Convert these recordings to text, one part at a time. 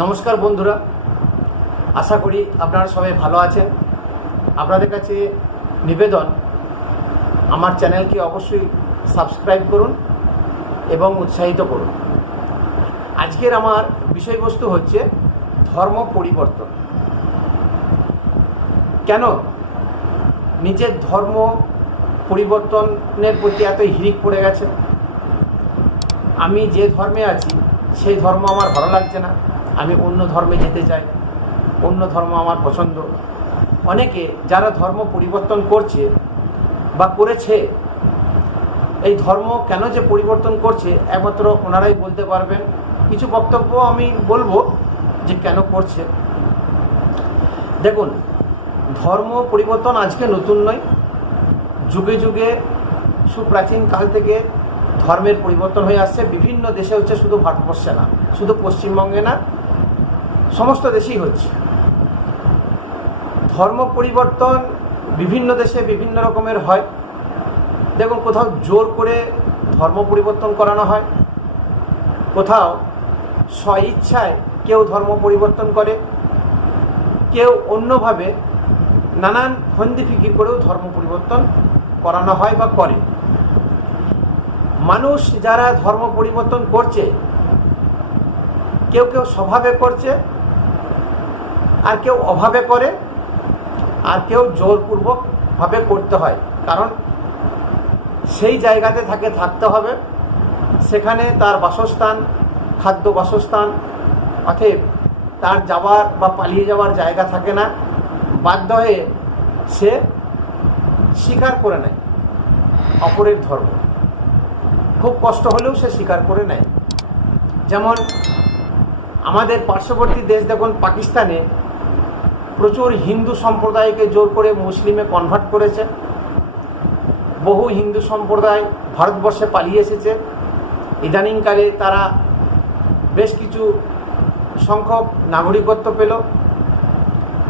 নমস্কার বন্ধুরা, আশা করি আপনারা সবাই ভালো আছেন। আপনাদের কাছে নিবেদন, আমার চ্যানেলকে অবশ্যই সাবস্ক্রাইব করুন এবং উৎসাহিত করুন। আজকের আমার বিষয়বস্তু হচ্ছে ধর্ম পরিবর্তন। কেন নিজের ধর্ম পরিবর্তনের প্রতি এত হিড়িক পড়ে গেছে? আমি যে ধর্মে আছি সেই ধর্ম আমার ভালো লাগছে না, আমি অন্য ধর্মে যেতে চাই, অন্য ধর্ম আমার পছন্দ। অনেকে যারা ধর্ম পরিবর্তন করছে বা করেছে, এই ধর্ম কেন যে পরিবর্তন করছে একমাত্র ওনারাই বলতে পারবেন। কিছু বক্তব্য আমি বলবো যে কেন করছে। দেখুন, ধর্ম পরিবর্তন আজকে নতুন নয়, যুগে যুগে সুপ্রাচীন কাল থেকে ধর্মের পরিবর্তন হয়ে আসছে। বিভিন্ন দেশে হচ্ছে, শুধু ভারতবর্ষে না, শুধু পশ্চিমবঙ্গে না, সমস্ত দেশেই হচ্ছে। ধর্ম পরিবর্তন বিভিন্ন দেশে বিভিন্ন রকমের হয়। দেখুন, কোথাও জোর করে ধর্ম পরিবর্তন করানো হয়, কোথাও স্ব ইচ্ছায় কেউ ধর্ম পরিবর্তন করে, কেউ অন্যভাবে নানান ফন্দি ফিকির করেও ধর্ম পরিবর্তন করানো হয় বা করে। মানুষ যারা ধর্ম পরিবর্তন করছে, কেউ কেউ স্বভাবে করছে, আর কেউ অভাবে করে, আর কেউ জোরপূর্বকভাবে করতে হয়। কারণ সেই জায়গাতে থাকতে হবে, সেখানে তার বাসস্থান, খাদ্য বাসস্থান, অতএব তার যাওয়ার বা পালিয়ে যাওয়ার জায়গা থাকে না। বাধ্য হয়ে সে স্বীকার করে নেয় অপরের ধর্ম, খুব কষ্ট হলেও সে স্বীকার করে নেয়। যেমন আমাদের পার্শ্ববর্তী দেশ দেখুন, পাকিস্তানে প্রচুর হিন্দু সম্প্রদায়কে জোর করে মুসলিমে কনভার্ট করেছে। বহু হিন্দু সম্প্রদায় ভারতবর্ষে পালিয়ে এসেছে। ইদানিংকালে তারা বেশ কিছু সংখ্যক নাগরিকত্ব পেল।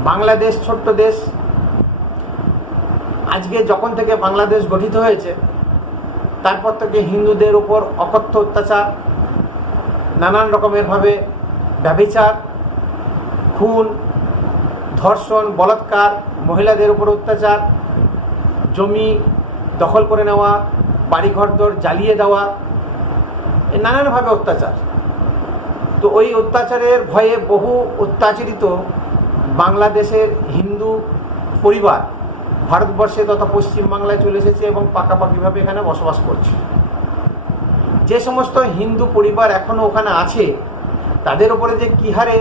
বাংলাদেশ ছোট্ট দেশ, আজকে যখন থেকে বাংলাদেশ গঠিত হয়েছে তারপর থেকে হিন্দুদের উপর অকথ্য অত্যাচার, নানান রকমেরভাবে ব্যভিচার, খুন, ধর্ষণ, বলাৎকার, মহিলাদের উপর অত্যাচার, জমি দখল করে নেওয়া, বাড়িঘরদর জ্বালিয়ে দেওয়া, এই নানানভাবে অত্যাচার। তো ওই অত্যাচারের ভয়ে বহু অত্যাচারিত বাংলাদেশের হিন্দু পরিবার ভারতবর্ষে তথা পশ্চিমবাংলায় চলে এসেছে এবং পাকাপাকিভাবে এখানে বসবাস করছে। যে সমস্ত হিন্দু পরিবার এখনও ওখানে আছে, তাদের উপরে যে কী হারে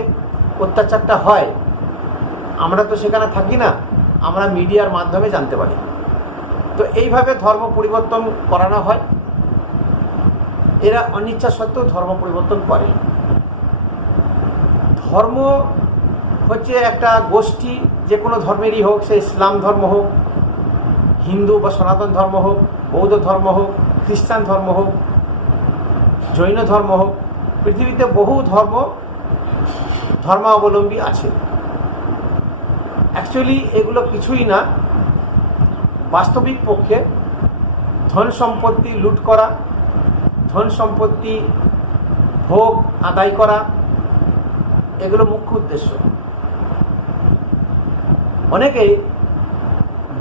অত্যাচারটা হয় আমরা তো সেখানে থাকি না, আমরা মিডিয়ার মাধ্যমে জানতে পারি। তো এইভাবে ধর্ম পরিবর্তন করানো হয়। এরা অনিচ্ছা সত্ত্বেও ধর্ম পরিবর্তন করে। ধর্ম হচ্ছে একটা গোষ্ঠী, যে কোনো ধর্মেরই হোক, সে ইসলাম ধর্ম হোক, হিন্দু বা সনাতন ধর্ম হোক, বৌদ্ধ ধর্ম হোক, খ্রিস্টান ধর্ম হোক, জৈন ধর্ম হোক, পৃথিবীতে বহু ধর্মাবলম্বী আছে। অ্যাকচুয়ালি এগুলো কিছুই না, বাস্তবিক পক্ষে ধন সম্পত্তি লুট করা, ধন সম্পত্তি ভোগ আদায় করা, এগুলো মুখ্য উদ্দেশ্য। অনেকেই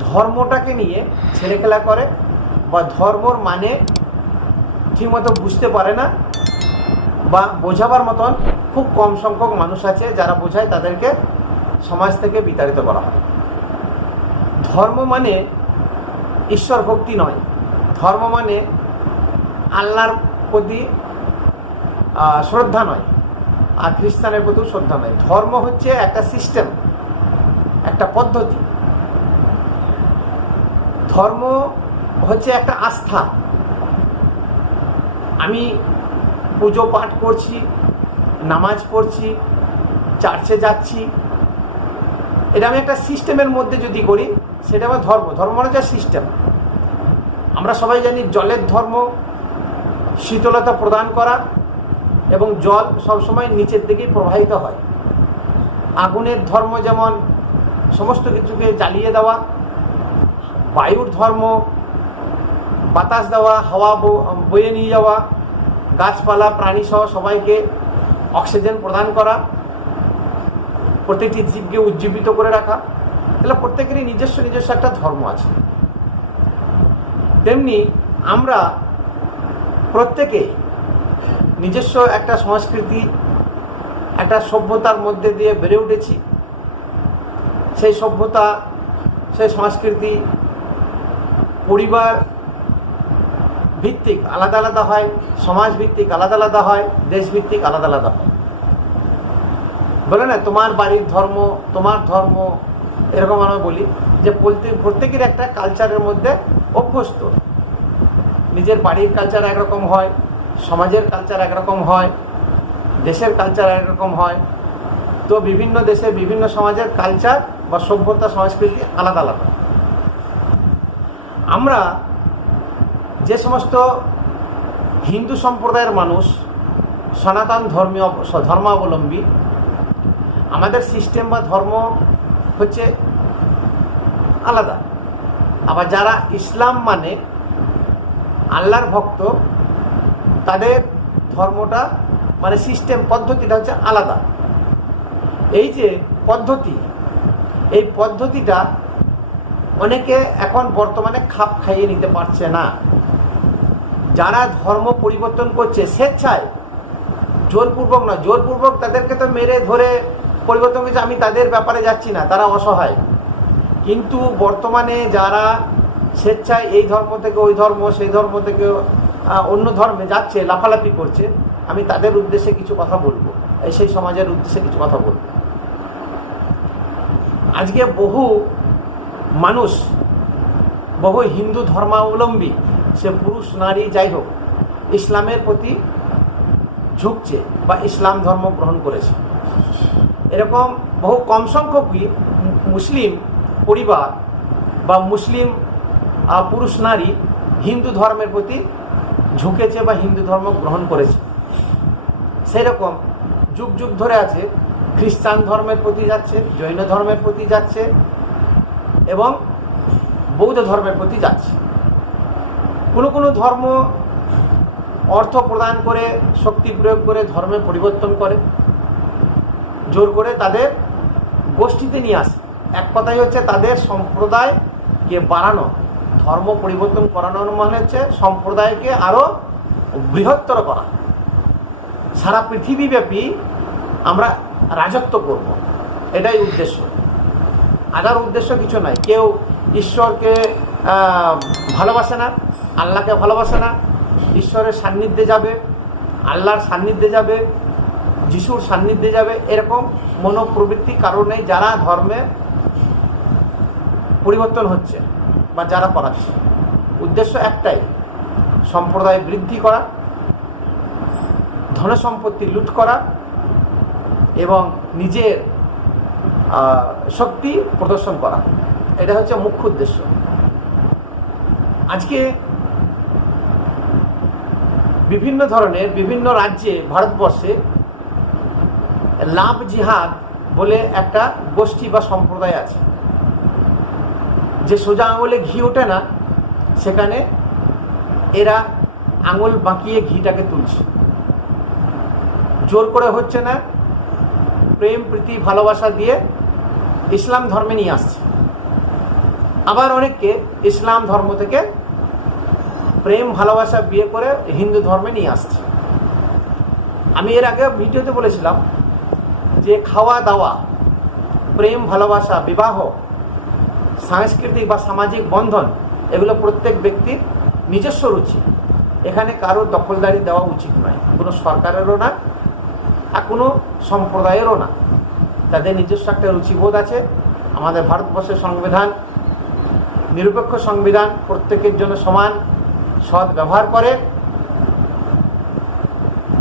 ধর্মটাকে নিয়ে ছেলেখেলা করে বা ধর্মর মানে ঠিকমতো বুঝতে পারে না, বা বোঝাবার মতন খুব কম সংখ্যক মানুষ আছে যারা বোঝায়, তাদেরকে সমাজ থেকে বিতাড়িত করা হয়। ধর্ম মানে ঈশ্বর ভক্তি নয়, ধর্ম মানে আল্লাহর প্রতি শ্রদ্ধা নয়, আর খ্রিস্টানের প্রতিও শ্রদ্ধা নয়। ধর্ম হচ্ছে একটা সিস্টেম, একটা পদ্ধতি। ধর্ম হচ্ছে একটা আস্থা। আমি পুজো পাঠ করছি, নামাজ পড়ছি, চার্চে যাচ্ছি, এটা আমি একটা সিস্টেমের মধ্যে যদি করি, সেটা আমার ধর্ম। ধর্ম মানে হচ্ছে সিস্টেম। আমরা সবাই জানি জলের ধর্ম শীতলতা প্রদান করা, এবং জল সবসময় নিচের দিকেই প্রবাহিত হয়। আগুনের ধর্ম যেমন সমস্ত কিছুকে জ্বালিয়ে দেওয়া, বায়ুর ধর্ম বাতাস দেওয়া, হাওয়া বয়ে নিয়ে যাওয়া, গাছপালা প্রাণী সহ সবাইকে অক্সিজেন প্রদান করা, প্রত্যেকটি জীবকে উজ্জীবিত করে রাখা, তাহলে প্রত্যেকেরই নিজস্ব নিজস্ব একটা ধর্ম আছে। তেমনি আমরা প্রত্যেকে নিজস্ব একটা সংস্কৃতি, একটা সভ্যতার মধ্যে দিয়ে বেড়ে উঠেছি। সেই সভ্যতা, সেই সংস্কৃতি পরিবার ভিত্তিক আলাদা আলাদা হয়, সমাজ ভিত্তিক আলাদা আলাদা হয়, দেশ ভিত্তিক আলাদা আলাদা হয়। বলে না তোমার বাড়ির ধর্ম, তোমার ধর্ম, এরকম আমরা বলি যে প্রত্যেকের একটা কালচারের মধ্যে অভ্যস্ত। নিজের বাড়ির কালচার একরকম হয়, সমাজের কালচার একরকম হয়, দেশের কালচার একরকম হয়। তো বিভিন্ন দেশে বিভিন্ন সমাজের কালচার বা সভ্যতা সংস্কৃতি আলাদা আলাদা। আমরা যে সমস্ত হিন্দু সম্প্রদায়ের মানুষ, সনাতন ধর্মাবলম্বী, আমাদের সিস্টেম বা ধর্ম হচ্ছে আলাদা। আবার যারা ইসলাম মানে আল্লাহর ভক্ত, তাদের ধর্মটা মানে সিস্টেম পদ্ধতিটা হচ্ছে আলাদা। এই যে পদ্ধতি, এই পদ্ধতিটা অনেকে এখন বর্তমানে খাপ খাইয়ে নিতে পারছে না। যারা ধর্ম পরিবর্তন করছে স্বেচ্ছায়, জোরপূর্বক না, জোরপূর্বক তাদেরকে তো মেরে ধরে পরিবর্তন করছে, আমি তাদের ব্যাপারে যাচ্ছি না, তারা অসহায়। কিন্তু বর্তমানে যারা স্বেচ্ছায় এই ধর্ম থেকে ওই ধর্ম, সেই ধর্ম থেকে অন্য ধর্মে যাচ্ছে, লাফালাফি করছে, আমি তাদের উদ্দেশ্যে কিছু কথা বলবো, সেই সমাজের উদ্দেশ্যে কিছু কথা বলবো। আজকে বহু মানুষ, বহু হিন্দু ধর্মাবলম্বী, সে পুরুষ নারী যাই হোক, ইসলামের প্রতি ঝুঁকছে বা ইসলাম ধর্ম গ্রহণ করেছে। এরকম বহু কম সংখ্যকই মুসলিম পরিবার বা মুসলিম পুরুষ নারী হিন্দু ধর্মের প্রতি ঝুঁকেছে বা হিন্দু ধর্ম গ্রহণ করেছে। সেই রকম যুগ যুগ ধরে আছে খ্রিস্টান ধর্মের প্রতি যাচ্ছে, জৈন ধর্মের প্রতি যাচ্ছে এবং বৌদ্ধ ধর্মের প্রতি যাচ্ছে। কোনো কোনো ধর্ম অর্থ প্রদান করে, শক্তি প্রয়োগ করে ধর্মের পরিবর্তন করে, জোর করে তাদের গোষ্ঠীতে নিয়ে আসে। এক কথাই হচ্ছে তাদের সম্প্রদায়কে বাড়ানো। ধর্ম পরিবর্তন করানোর মানে হচ্ছে সম্প্রদায়কে আরও বৃহত্তর করা। সারা পৃথিবীব্যাপী আমরা রাজত্ব করব, এটাই উদ্দেশ্য। আদার উদ্দেশ্য কিছু নয়। কেউ ঈশ্বরকে ভালোবাসে না, আল্লাহকে ভালোবাসে না, ঈশ্বরের সান্নিধ্যে যাবে, আল্লাহর সান্নিধ্যে যাবে, যিশুর সান্নিধ্যে যাবে, এরকম মনোপ্রবৃত্তি কারণ নেই যারা ধর্মে পরিবর্তন হচ্ছে বা যারা করাচ্ছে। উদ্দেশ্য একটাই, সম্প্রদায় বৃদ্ধি করা, ধনসম্পত্তি লুট করা এবং নিজের শক্তি প্রদর্শন করা। এটা হচ্ছে মুখ্য উদ্দেশ্য। আজকে বিভিন্ন ধরনের বিভিন্ন রাজ্যে ভারতবর্ষে লাভ জিহাদ বলে একটা গোষ্ঠী বা সম্প্রদায় আছে। যে সোজা আঙুলে ঘি ওঠে না, সেখানে এরা আঙুল বাঁকিয়ে ঘিটাকে তুলছে। জোর করে হচ্ছে না, প্রেম প্রীতি ভালোবাসা দিয়ে ইসলাম ধর্মে নিয়ে আসছে। আবার অনেককে ইসলাম ধর্ম থেকে প্রেম ভালোবাসা বিয়ে করে হিন্দু ধর্মে নিয়ে আসছে। আমি এর আগে ভিডিওতে বলেছিলাম যে খাওয়া দাওয়া, প্রেম ভালোবাসা, বিবাহ, সাংস্কৃতিক বা সামাজিক বন্ধন, এগুলো প্রত্যেক ব্যক্তির নিজস্ব রুচি। এখানে কারো দখলদারি দেওয়া উচিত নয়, কোনো সরকারেরও না আর কোনো সম্প্রদায়েরও না। তাদের নিজস্ব একটা রুচিবোধ আছে। আমাদের ভারতবর্ষের সংবিধান নিরপেক্ষ সংবিধান, প্রত্যেকের জন্য সমান সৎ ব্যবহার করে।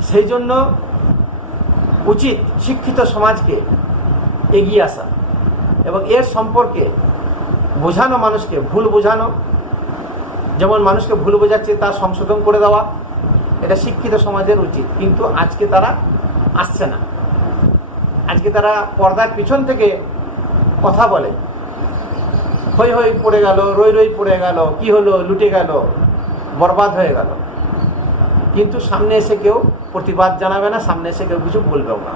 সেই জন্য উচিত শিক্ষিত সমাজকে এগিয়ে আসা এবং এর সম্পর্কে বোঝানো, মানুষকে ভুল বোঝানো। যেমন মানুষকে ভুল বোঝাচ্ছে তা সংশোধন করে দেওয়া, এটা শিক্ষিত সমাজের উচিত। কিন্তু আজকে তারা আসছে না। আজকে তারা পর্দার পিছন থেকে কথা বলে, হই হই পড়ে গেল, রই রই পড়ে গেল, কি হলো, লুটে গেল, বরবাদ হয়ে গেল। কিন্তু সামনে এসে কেউ প্রতিবাদ জানাবে না, সামনে এসে কেউ কিছু বলবেও না।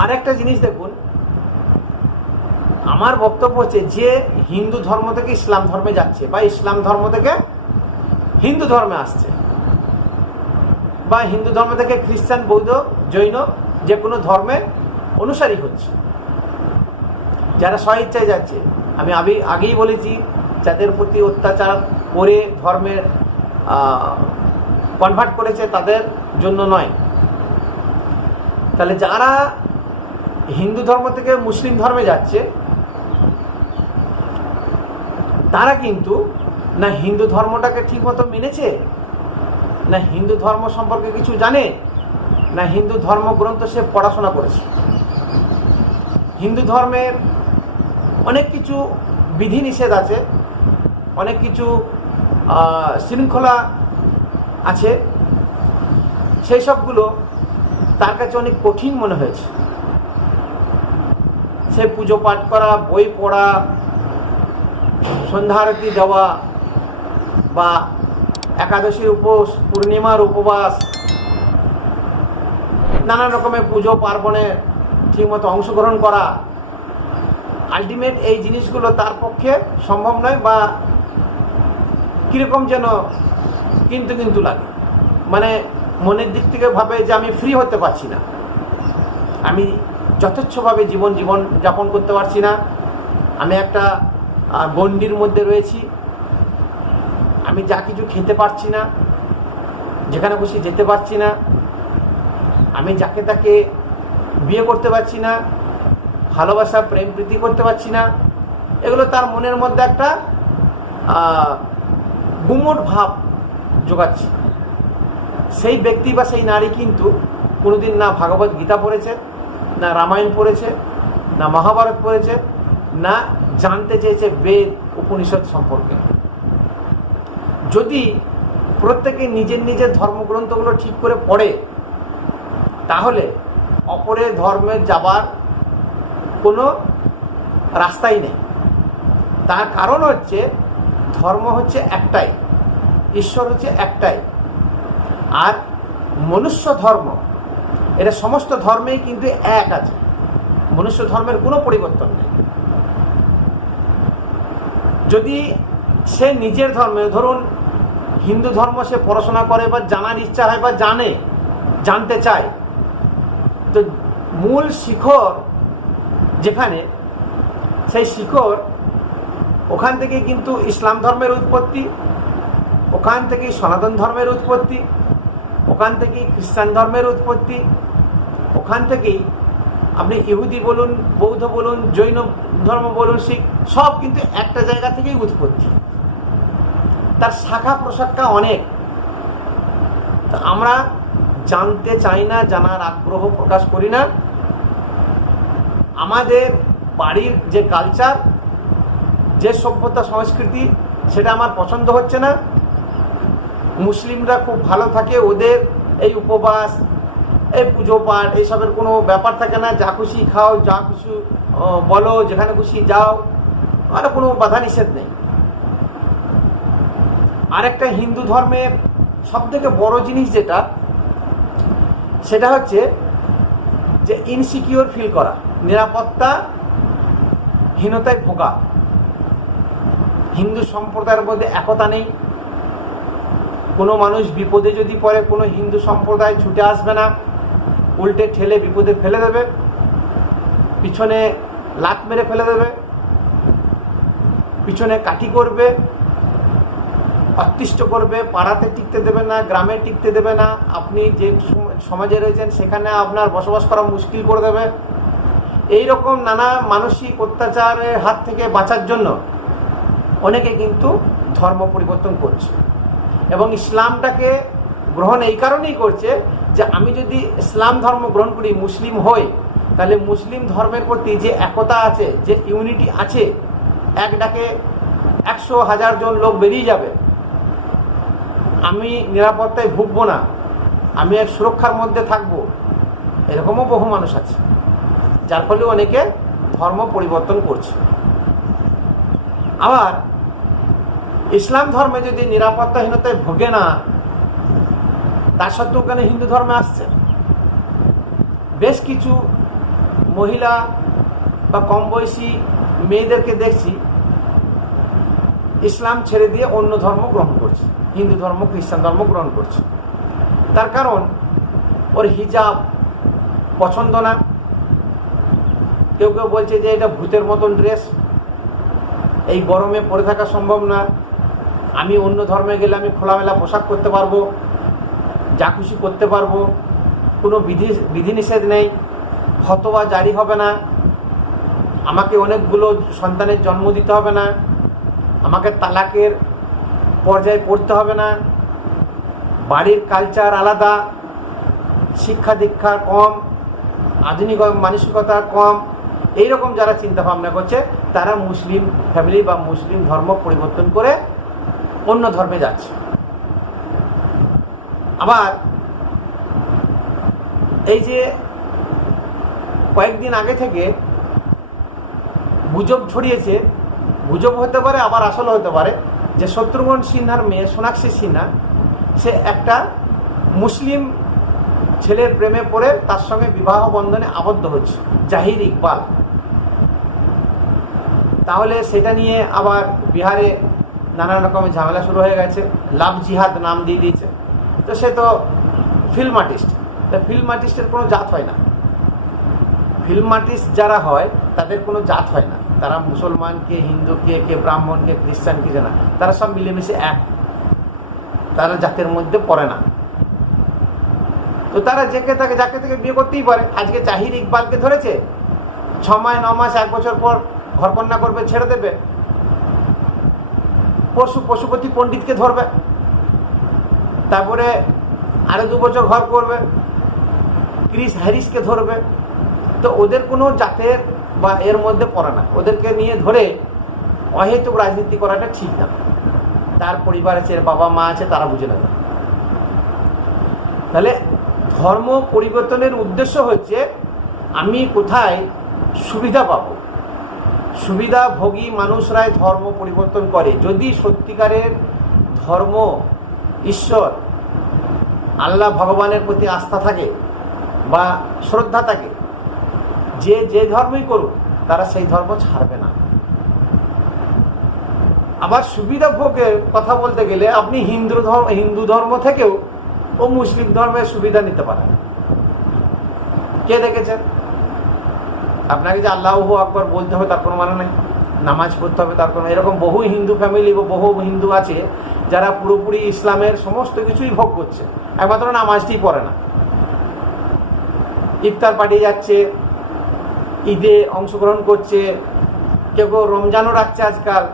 আর একটা জিনিস দেখুন, আমার বক্তব্য হচ্ছে যে হিন্দু ধর্ম থেকে ইসলাম ধর্মে যাচ্ছে বা ইসলাম ধর্ম থেকে হিন্দু ধর্মে আসছে বা হিন্দু ধর্ম থেকে খ্রিস্টান, বৌদ্ধ, জৈন যে কোনো ধর্মে অনুসারী হচ্ছে, যারা স্বইচ্ছায় যাচ্ছে, আমি আগেই বলেছি, যাদের প্রতি অত্যাচার করে ধর্মের কনভার্ট করেছে তাদের জন্য নয়। তাহলে যারা হিন্দু ধর্ম থেকে মুসলিম ধর্মে যাচ্ছে তারা কিন্তু না হিন্দু ধর্মটাকে ঠিকমতো মেনেছে, না হিন্দু ধর্ম সম্পর্কে কিছু জানে, না হিন্দু ধর্মগ্রন্থ সে পড়াশোনা করেছে। হিন্দু ধর্মের অনেক কিছু বিধিনিষেধ আছে, অনেক কিছু শৃঙ্খলা আছে, সেই সবগুলো তার কাছে অনেক কঠিন মনে হয়েছে। সে পুজো পাঠ করা, বই পড়া, সন্ধ্যা আরতি দেওয়া বা একাদশীর উপোস, পূর্ণিমার উপবাস, নানান রকমের পুজো পার্বণে ঠিকমতো অংশগ্রহণ করা, আলটিমেট এই জিনিসগুলো তার পক্ষে সম্ভব নয় বা কীরকম যেন কিন্তু লাগে। মানে মনের দিক থেকে ভাবে যে আমি ফ্রি হতে পারছি না, আমি যথেচ্ছভাবে জীবন যাপন করতে পারছি না, আমি একটা গণ্ডির মধ্যে রয়েছি, আমি যা কিছু খেতে পারছি না, যেখানে খুশি যেতে পারছি না, আমি যাকে তাকে বিয়ে করতে পারছি না, ভালোবাসা প্রেম প্রীতি করতে পারছি না। এগুলো তার মনের মধ্যে একটা গুমট ভাব জোগাচ্ছে। সেই ব্যক্তি বা সেই নারী কিন্তু কোনোদিন না ভাগবত গীতা পড়েছে, না রামায়ণ পড়েছে, না মহাভারত পড়েছে, না জানতে চেয়েছে বেদ উপনিষদ সম্পর্কে। যদি প্রত্যেকে নিজের ধর্মগ্রন্থগুলো ঠিক করে পড়ে তাহলে অপরের ধর্মে যাবার কোনো রাস্তাই নেই। তার কারণ হচ্ছে ধর্ম হচ্ছে একটাই, ঈশ্বর হচ্ছে একটাই, আর মনুষ্য ধর্ম এটা সমস্ত ধর্মেই কিন্তু এক আছে, মনুষ্য ধর্মের কোনো পরিবর্তন নেই। যদি সে নিজের ধর্মে, ধরুন হিন্দু ধর্ম সে পড়াশোনা করে বা জানার ইচ্ছা হয় বা জানতে চায়, তো মূল শিখর যেখানে, সেই শিখর ওখান থেকে কিন্তু ইসলাম ধর্মের উৎপত্তি, ওখান থেকেই সনাতন ধর্মের উৎপত্তি, ওখান থেকেই খ্রিস্টান ধর্মের উৎপত্তি, ওখান থেকেই আপনি ইহুদি বলুন, বৌদ্ধ বলুন, জৈন ধর্ম বলুন, শিখ, সব কিন্তু একটা জায়গা থেকেই উৎপত্তি। তার শাখা প্রশাখা অনেক। তা আমরা জানতে চাই না, জানার আগ্রহ প্রকাশ করি না। আমাদের বাড়ির যে কালচার, যে সভ্যতা সংস্কৃতি, সেটা আমার পছন্দ হচ্ছে না। মুসলিমরা খুব ভালো থাকে, ওদের এই উপবাস, এই পুজো পাঠ, এইসবের কোনো ব্যাপার থাকে না, যা খুশি খাও, যা খুশি বলো, যেখানে খুশি যাও, আর কোনো বাধা নিষেধ নেই। আরেকটা হিন্দু ধর্মের সবথেকে বড় জিনিস যেটা, সেটা হচ্ছে যে ইনসিকিউর ফিল করা, নিরাপত্তাহীনতায় ভোগা। হিন্দু সম্প্রদায়ের মধ্যে একতা নেই। কোনো মানুষ বিপদে যদি পড়ে, কোনো হিন্দু সম্প্রদায় ছুটে আসবে না, উল্টে ঠেলে বিপদে ফেলে দেবে, পিছনে লাত মেরে ফেলে দেবে, পিছনে কাঠি করবে, অতিষ্ঠ করবে, পাড়াতে টিকতে দেবে না, গ্রামে টিকতে দেবে না, আপনি যে সমাজে রয়েছেন সেখানে আপনার বসবাস করা মুশকিল করে দেবে। এই রকম নানা মানসিক অত্যাচারের হাত থেকে বাঁচার জন্য অনেকে কিন্তু ধর্ম পরিবর্তন করছে, এবং ইসলামটাকে গ্রহণ এই কারণেই করছে যে আমি যদি ইসলাম ধর্ম গ্রহণ করি, মুসলিম হই, তাহলে মুসলিম ধর্মের প্রতি যে একতা আছে, যে ইউনিটি আছে, এক ডাকে 100,000 জন লোক বেরিয়ে যাবে, আমি নিরাপত্তায় ভুগবো না, আমি এক সুরক্ষার মধ্যে থাকবো, এরকমও বহু মানুষ আছে, যার ফলে অনেকে ধর্ম পরিবর্তন করছে। আবার ইসলাম ধর্মে যদি নিরাপত্তাহীনতায় ভোগে না, তা সত্ত্বেও কেন হিন্দু ধর্মে আসছে? বেশ কিছু মহিলা বা কম বয়সী মেয়েদেরকে দেখছি ইসলাম ছেড়ে দিয়ে অন্য ধর্ম গ্রহণ করছে, হিন্দু ধর্ম, খ্রিস্টান ধর্ম গ্রহণ করছে। তার কারণ ওর হিজাব পছন্দ না, কেউ কেউ বলছে যে এটা ভূতের মতন ড্রেস, এই গরমে পরে থাকা সম্ভব না, আমি অন্য ধর্মে গেলে আমি খোলামেলা পোশাক করতে পারবো, যা খুশি করতে পারবো, কোনো বিধিনিষেধ নেই, ফতোয়া জারি হবে না, আমাকে অনেকগুলো সন্তানের জন্ম দিতে হবে না, আমাকে তালাকের পর্যায়ে পড়তে হবে না, বাড়ির কালচার আলাদা, শিক্ষা দীক্ষা কম, আধুনিক মানসিকতা কম, এইরকম যারা চিন্তা ভাবনা করছে তারা মুসলিম ফ্যামিলি বা মুসলিম ধর্ম পরিবর্তন করে অন্য ধর্মে যাচ্ছে। আবার এই যে কয়েকদিন আগে থেকে গুজব ছড়িয়েছে, গুজব হতে পারে আবার আসল হতে পারে, যে শত্রুঘ্ন সিনহার মেয়ে সোনাক্ষী সিনহা সে একটা মুসলিম ছেলের প্রেমে পড়ে তার সঙ্গে বিবাহ বন্ধনে আবদ্ধ হচ্ছে, জাহির ইকবাল। তাহলে সেটা নিয়ে আবার বিহারে নানান রকমের ঝামেলা শুরু হয়ে গেছে, লাভ জিহাদ নাম দিয়ে দিয়েছে। তো সে তো ফিল্ম আর্টিস্ট, তা ফিল্ম আর্টিস্টের কোনো জাত হয় না, ফিল্ম আর্টিস্ট যারা হয় তাদের কোনো জাত হয় না, তারা মুসলমানকে, হিন্দুকে, কে ব্রাহ্মণকে, খ্রিস্টানকে জানা, তারা সব মিলেমিশে এক, তারা জাতের মধ্যে পড়ে না। তো তারা যাকে থেকে বিয়ে করতেই পারে। আজকে জাহির ইকবালকে ধরেছে, 6 মাস 9 মাস 1 বছর পর ঘরকন্যা করবে, ছেড়ে দেবে। পশুপতি পণ্ডিতকে ধরবে, তারপরে আরো 2 বছর ঘর করবে, ক্রিস হ্যারিসকে ধরবে। তো ওদের কোনো জাতের বা এর মধ্যে পড়ে না, ওদেরকে নিয়ে ধরে অহেতুক রাজনীতি করাটা ঠিক না। তার পরিবার আছে, বাবা মা আছে, তারা বুঝে নেবে। তাহলে ধর্ম পরিবর্তনের উদ্দেশ্য হচ্ছে আমি কোথায় সুবিধা পাবো। সুবিধাভোগী মানুষরাই ধর্ম পরিবর্তন করে। যদি সত্যিকারের ধর্ম, ঈশ্বর, আল্লাহ ভগবানের প্রতি আস্থা থাকে বা শ্রদ্ধা থাকে, যে ধর্মই করুক তারা সেই ধর্ম ছাড়বে না। আবার সুবিধা ভোগের কথা বলতে গেলে আপনি হিন্দু ধর্ম থেকেও ও মুসলিম ধর্মের সুবিধা নিতে পারেন। কে দেখেছেন? আপনাকে যে আল্লাহু আকবার বলতে হবে তার কোনো মানে নেই, নামাজ পড়তে হবে তার কোনো, এরকম বহু হিন্দু ফ্যামিলি বা বহু হিন্দু আছে যারা পুরোপুরি ইসলামের সমস্ত কিছুই ভোগ করছে, একমাত্র নামাজটি পড়ে না। ইফতার পাঠিয়ে যাচ্ছে, ঈদে অংশগ্রহণ করছে, কেউ রমজানও রাখছে, আজকাল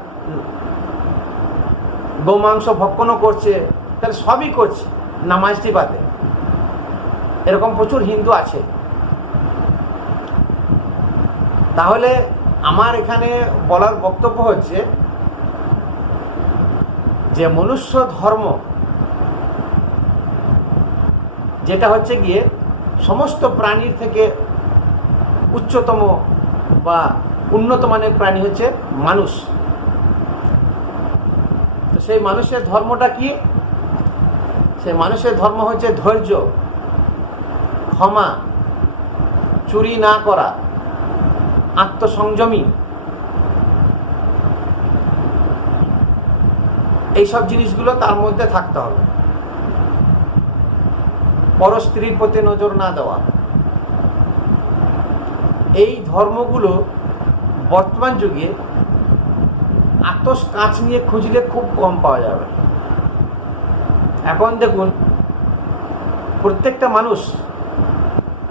গোমাংস ভক্ষণও করছে, তাহলে সবই করছে, নামাজটি বাদে। এরকম প্রচুর হিন্দু আছে। তাহলে আমার এখানে বলার বক্তব্য হচ্ছে যে মনুষ্য ধর্ম যেটা হচ্ছে গিয়ে সমস্ত প্রাণীর থেকে উচ্চতম বা উন্নত মানের প্রাণী হচ্ছে মানুষ। তো সেই মানুষের ধর্মটা কি? সেই মানুষের ধর্ম হচ্ছে ধৈর্য, ক্ষমা, চুরি না করা, আত্মসংযমী, এইসব জিনিসগুলো তার মধ্যে থাকতে হবে। পর স্ত্রীর প্রতি নজর না দেওয়া। এই ধর্মগুলো বর্তমান যুগে আতস কাঁচ নিয়ে খুঁজলে খুব কম পাওয়া যাবে। এখন দেখুন, প্রত্যেকটা মানুষ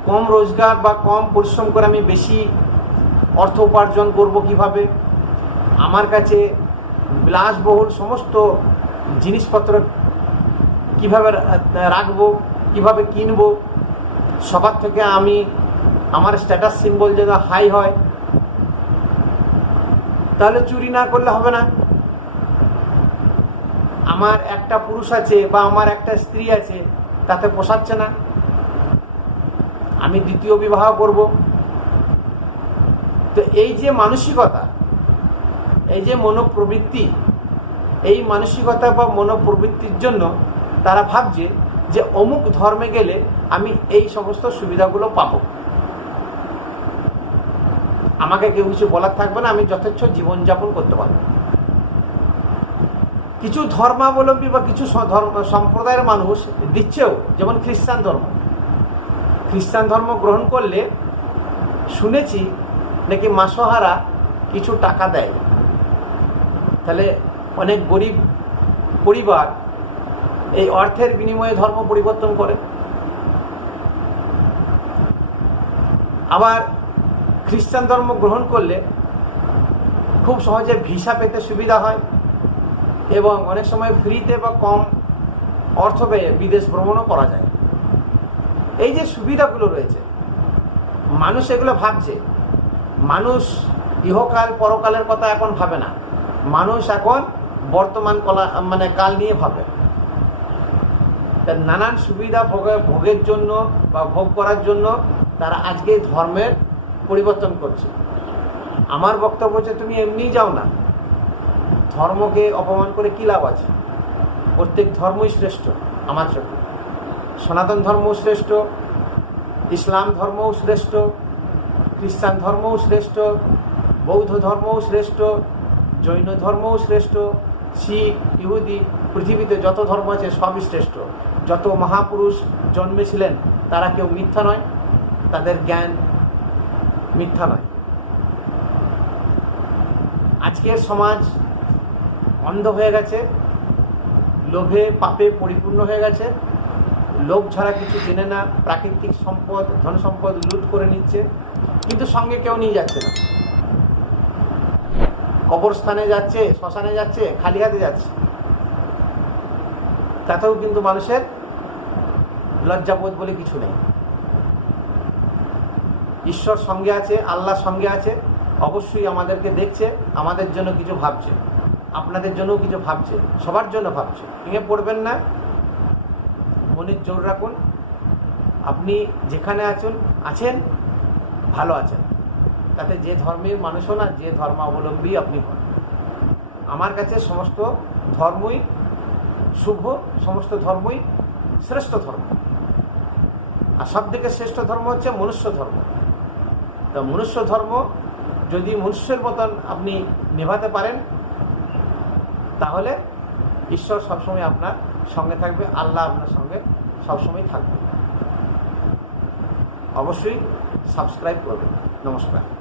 কম রোজগার বা কম পরিশ্রম করে আমি বেশি অর্থ উপার্জন করব কিভাবে, আমার কাছে বিলাসবহুল সমস্ত জিনিসপত্র কিভাবে রাখবো, কিভাবে কিনবো, সবার থেকে আমার স্ট্যাটাস সিম্বল যেন হাই হয়। তাহলে চুরি না করলে হবে না। আমার একটা পুরুষ আছে বা আমার একটা স্ত্রী আছে, তাতে পোষাচ্ছে না, আমি দ্বিতীয় বিবাহ করব। তো এই যে মানসিকতা, এই যে মনোপ্রবৃত্তি, এই মানসিকতা বা মনোপ্রবৃত্তির জন্য তারা ভাবছে যে অমুক ধর্মে গেলে আমি এই সমস্ত সুবিধাগুলো পাবো। আমাকে কেউ কিছু বলার থাকবে না, আমি যথেচ্ছ জীবনযাপন করতে পারবো। কিছু ধর্মাবলম্বী বা কিছু সম্প্রদায়ের মানুষ দিচ্ছেও, যেমন খ্রিস্টান ধর্ম। খ্রিস্টান ধর্ম গ্রহণ করলে শুনেছি নাকি মাসোহারা কিছু টাকা দেয়, তাহলে অনেক গরিব পরিবার এই অর্থের বিনিময়ে ধর্ম পরিবর্তন করে। আবার খ্রিস্টান ধর্ম গ্রহণ করলে খুব সহজে ভিসা পেতে সুবিধা হয় এবং অনেক সময় ফ্রিতে বা কম অর্থ ব্যয়ে বিদেশ ভ্রমণও করা যায়। এই যে সুবিধাগুলো রয়েছে, মানুষ এগুলো ভাবছে। মানুষ ইহকাল পরকালের কথা এখন ভাবে না, মানুষ এখন বর্তমান কাল নিয়ে ভাবে। নানান সুবিধা ভোগের জন্য বা ভোগ করার জন্য তারা আজকে ধর্মের পরিবর্তন করছে। আমার বক্তব্য হচ্ছে, তুমি এমনি যাও না, ধর্মকে অপমান করে কী লাভ আছে? প্রত্যেক ধর্মই শ্রেষ্ঠ আমার চোখে। সনাতন ধর্মও শ্রেষ্ঠ, ইসলাম ধর্মও শ্রেষ্ঠ, খ্রিস্টান ধর্মও শ্রেষ্ঠ, বৌদ্ধ ধর্মও শ্রেষ্ঠ, জৈন ধর্মও শ্রেষ্ঠ, শিখ, ইহুদি, পৃথিবীতে যত ধর্ম আছে সবই শ্রেষ্ঠ। যত মহাপুরুষ জন্মেছিলেন তারা কেউ মিথ্যা নয়, তাদের জ্ঞান মিথ্যা নয়। আজকের সমাজ অন্ধ হয়ে গেছে, লোভে পাপে পরিপূর্ণ হয়ে গেছে। লোভ ছাড়া কিছু চেনে না, প্রাকৃতিক সম্পদ ধন সম্পদ লুট করে নিচ্ছে, কিন্তু সঙ্গে কেউ নিয়ে যাচ্ছে না। কবরস্থানে যাচ্ছে, শ্মশানে যাচ্ছে, খালি হাতে যাচ্ছে, তাতেও কিন্তু মানুষের লজ্জাবোধ বলে কিছু নেই। ঈশ্বর সঙ্গে আছে, আল্লাহ সঙ্গে আছে, অবশ্যই আমাদেরকে দেখছে, আমাদের জন্য কিছু ভাবছে, আপনাদের জন্যও কিছু ভাবছে, সবার জন্য ভাবছে। ভেঙে পড়বেন না, মনের জোর রাখুন। আপনি যেখানে আছেন ভালো আছেন, তাতে যে ধর্মের মানুষ হন আর যে ধর্মাবলম্বী আপনি হন, আমার কাছে সমস্ত ধর্মই শুভ, সমস্ত ধর্মই শ্রেষ্ঠ ধর্ম। আর সব থেকে শ্রেষ্ঠ ধর্ম হচ্ছে মনুষ্য ধর্ম। তা মনুষ্য ধর্ম যদি মনুষ্যের মতন আপনি নেভাতে পারেন, তাহলে ঈশ্বর সবসময় আপনার সঙ্গে থাকবে, আল্লাহ আপনার সঙ্গে সবসময় থাকবে। অবশ্যই সাবস্ক্রাইব করবেন। নমস্কার।